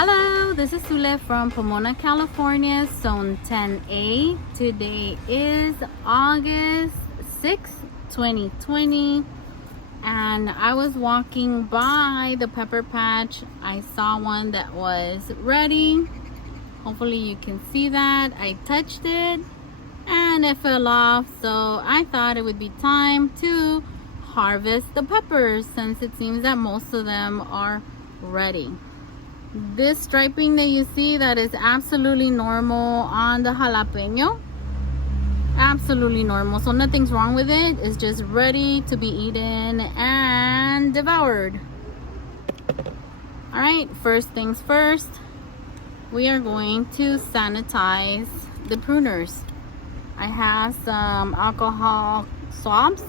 Hello, this is Zule from Pomona, California, Zone 10A. Today is August 6th, 2020, and I was walking by the pepper patch. I saw one that was ready. Hopefully you can see that. I touched it and it fell off, so I thought it would be time to harvest the peppers since it seems that most of them are ready. This striping that you see, that is absolutely normal on the jalapeño. Absolutely normal, so nothing's wrong with it. It's just ready to be eaten and devoured. All right, first things first, we are going to sanitize the pruners. I have some alcohol swabs.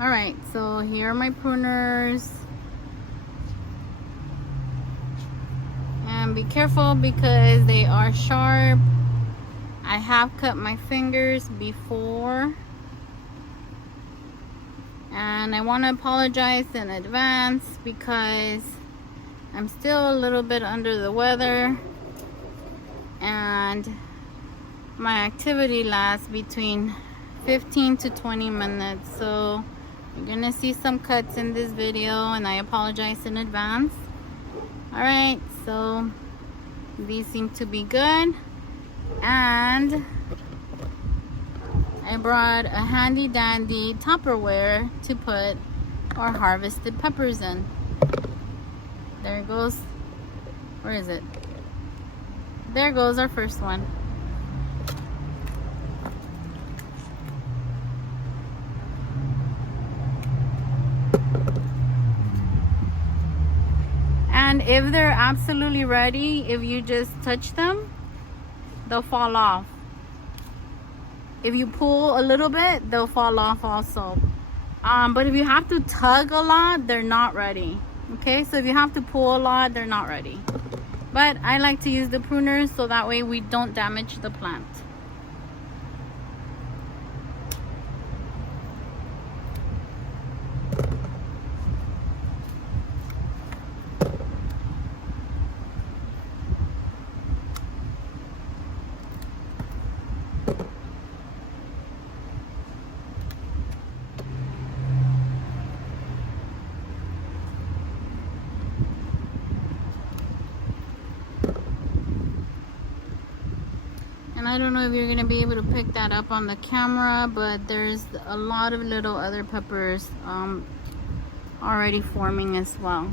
All right, so here are my pruners, and be careful because they are sharp. I have cut my fingers before, and I want to apologize in advance because I'm still a little bit under the weather and my activity lasts between 15 to 20 minutes, so you're gonna see some cuts in this video and I apologize in advance. All right, so these seem to be good, and I brought a handy dandy Tupperware to put our harvested peppers in. There it goes. Where is it? There goes our first one. And if they're absolutely ready, if you just touch them, they'll fall off. If you pull a little bit, they'll fall off also. But if you have to tug a lot, they're not ready. Okay, so if you have to pull a lot, they're not ready. But I like to use the pruners so that way we don't damage the plant. And I don't know if you're going to be able to pick that up on the camera, but there's a lot of little other peppers already forming as well.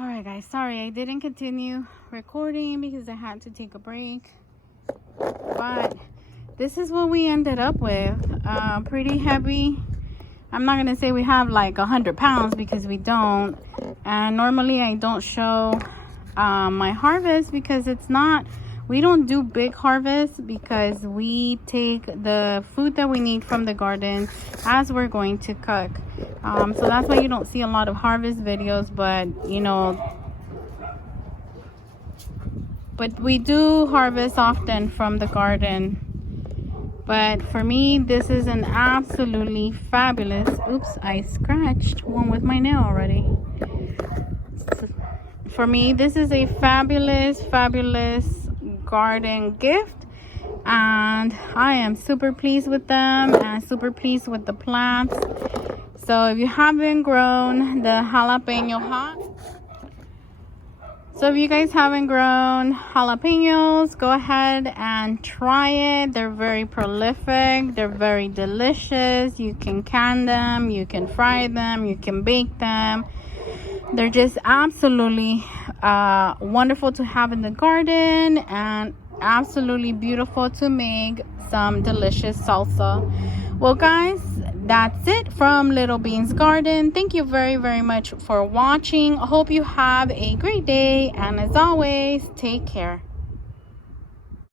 Alright guys, sorry I didn't continue recording because I had to take a break, but this is what we ended up with. Pretty heavy. I'm not gonna say we have like 100 pounds because we don't, and normally I don't show my harvest because we don't do big harvests because we take the food that we need from the garden as we're going to cook. So that's why you don't see a lot of harvest videos, but but we do harvest often from the garden. But for me, this is an absolutely fabulous, oops, I scratched one with my nail already. For me, this is a fabulous garden gift, and I am super pleased with them and super pleased with the plants. So if you haven't grown the jalapeño so if you guys haven't grown jalapeños, go ahead and try it. They're very prolific, they're very delicious. You can can them, you can fry them, you can bake them. They're just absolutely wonderful to have in the garden and absolutely beautiful to make some delicious salsa Well, guys, that's it from Little Bean's Garden. Thank you very, very much for watching. I hope you have a great day. And as always, take care.